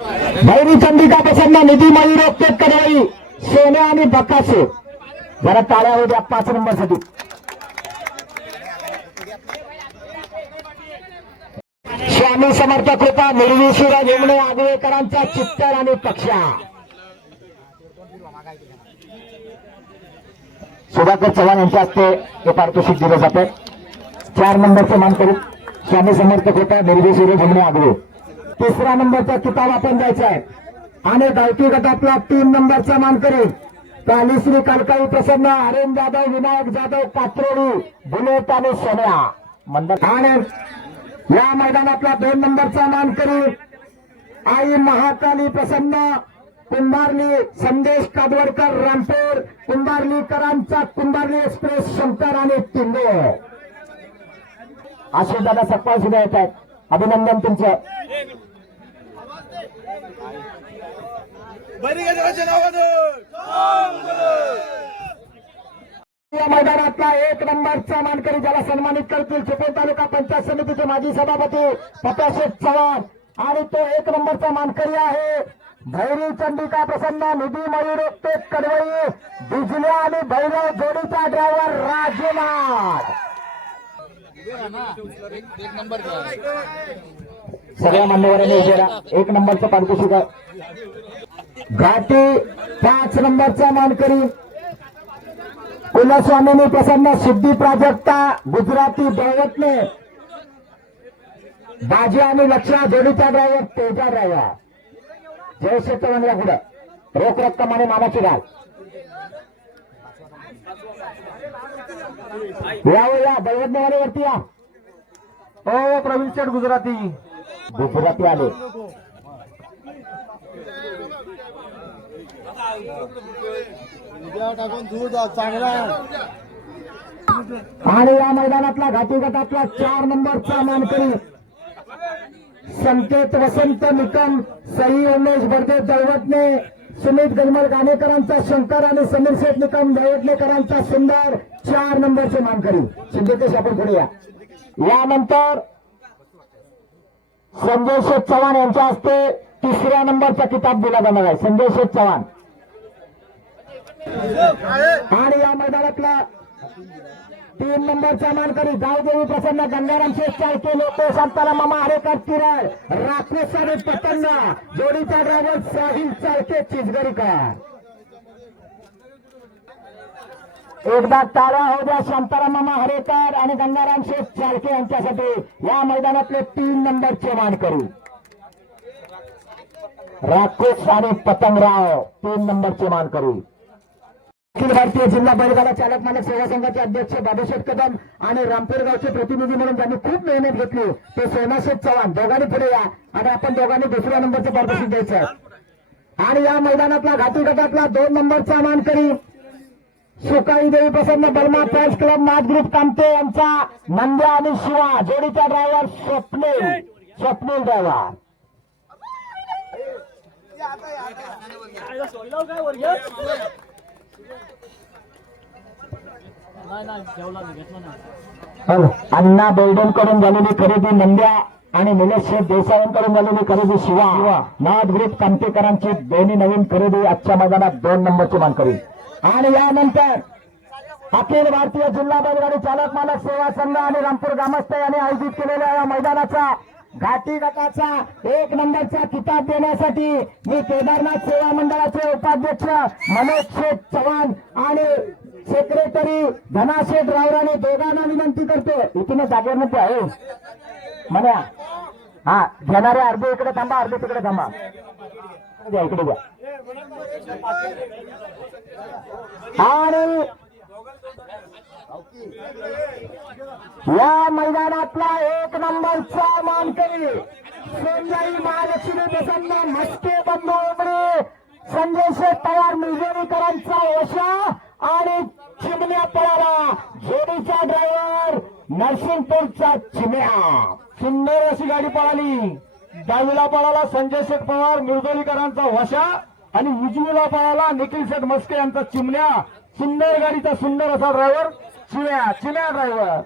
भैरी चंडिका प्रसन्न निधी मयूर ओक्तेक कडवाई सोन्या आणि बकासू जरा टाळ्या होऊ द्या 5 नंबर साठी. स्वामी समर्थ कृपा मिरवी शिवराज हेमणे आगवेकरांचा चित्तर आणि पक्षा. सुधाकर चव्हाण यांच्या हस्ते हे पारितोषिक दिलं जातं. 4 नंबरचे मानकरी स्वामी समर्थ कृपा मिरवी शिवराज हेमणे आगवे. 3रा नंबरचा किताब आपण द्यायचा आहे आणि धावती गटातला 3 नंबरचा मानकरी कालीश्री कालकाई प्रसन्न अरुण जाधव विनायक जाधव कात्रोडी बुलेट आणि सोन्या मंडळ. आणि या मैदानातला 2 नंबरचा मानकरी आई महाकाली प्रसन्न कुंभारली संदेश कादवडकर रामपूर कुंभारलीकरांचा कुंभारली एक्सप्रेस शंकर आणि टिंगो. आशीर्वादा सपकाळ सुद्धा येत आहेत. अभिनंदन तुमचं. या मैदानातला 1 नंबरचा मानकरी ज्याला सन्मानित करतील चिपळूण तालुका पंचायत समितीचे माजी सभापती पप्पाशेठ चव्हाण आणि तो 1 नंबरचा मानकरी आहे भैरी चंडिका प्रसन्न निधी मयूर ओक्तेक कडवई बिजल्या आणि भैरव जोडीचा ड्रायव्हर राजनाथ. सगळ्या मान्यवरांनी विचारा 1 नंबरचं पारितोषिक घाटी 5 नंबरचा मानकरी कुलस्वामिनी प्रसन्न सिद्धी प्राजक्ता गुजराती दैवतने बाजी आणि लक्ष्या जोडीचा ड्रायव्हर तेजा ड्रायव्हर जय शेतवान या पुढे रोख रक्कम आणि मामाची घाल. या दैवतनेवाडीवरती या. हो प्रवीण शेठ गुजराती आले. आणि या मैदानातला घाटी गटातला 4 नंबरचा मानकरी संकेत वसंत निकम सई उमेश बर्दे दैवतने सुमित गजमल गाणेकरांचा शंकर आणि समीर शेठ निकम दैवतनेकरांचा सुंदर 4 नंबरचे मानकरी. सिद्धेश आपण पुढे या. यानंतर संजय शेठ चव्हाण यांच्या हस्ते 3ऱ्या नंबरचा किताब दिला जाणार आहे. संजय शेठ चव्हाण. आणि या मैदानातला 3 नंबरचा मानकरी गावदेवी प्रसन्न गंगाराम शेठ चाळके लोके शांताला मामा हरेकर तिराळ राकेश आणि पतंगा जोडीचा ड्रायव्हर साहिल चाळके चिचगरीकर. एकदा टाळ्या हो द्या शांताराम मामा हरेकर आणि गंगाराम शेठ चाळके यांच्यासाठी. या मैदानातले 3 नंबरचे मानकरी राकेश आणि पतंगराव 3 नंबरचे मानकरी. अखिल भारतीय जिल्हा बैलगाडा चालक मालक सेवा संघाचे अध्यक्ष बाबूशेठ कदम आणि रामपूर गावचे प्रतिनिधी म्हणून ज्यांनी खूप मेहनत घेतली ते सोनाशेठ चव्हाण. दोघांनी पुढे या आणि आपण दोघांनी 2ऱ्या नंबरचं पारितोषिक द्यायचं. आणि या मैदानातला घाटी गटातला 2 नंबरचा मानकरी सुकाई देवी प्रसन्न बर्मा फॅन्स क्लब नाथ ग्रुप कामते यांचा नंद्या आणि शिवा जोडीचा ड्रायव्हर स्वप्नील ड्रायव्हर. अण्णा बेल्डन कडून झालेली खरेदी नंद्या आणि निलेश शेठ देसाईंकडून झालेली खरेदी शिवा नाथ ग्रुप कामतेकरांची दोन्ही नवीन खरेदी आजच्या मैदानात 2 नंबरचे मानकरी. आणि यानंतर अखिल भारतीय जिल्हा बैलगाडी चालक मालक सेवा संघ आणि रामपूर ग्रामस्थ यांनी आयोजित केलेल्या या मैदानाचा घाटी गटाचा 1 नंबरचा किताब देण्यासाठी मी केदारनाथ सेवा मंडळाचे उपाध्यक्ष मनोज शेठ चव्हाण आणि सेक्रेटरी धनाशेठ रावराणे दोघांना विनंती करतो. इथून जागेवर नको आहे म्हणा. हा घेणारे अर्धे इकडे थांबा अर्धे तिकडे थांबा. इकडे द्या. आणि या मैदानातला 1 नंबरचा मानकरी संजय महालक्ष्मी प्रसन्न मस्के बंधू उमरे संजय शेठ पवार मिरजेकरांचा वशा आणि चिमण्या पळाला जोडीचा ड्रायव्हर नरसिंगपूरचा चिमण्या. सुंदर अशी गाडी पळाली. डावीला पळाला संजय शेठ पवार मिरजेकरांचा वशा आणि उजवीला पळाला निखिल शेठ मस्के यांचा चिमण्या. सुंदर गाडीचा सुंदर असा ड्रायव्हर चिमण्या ड्रायव्हर.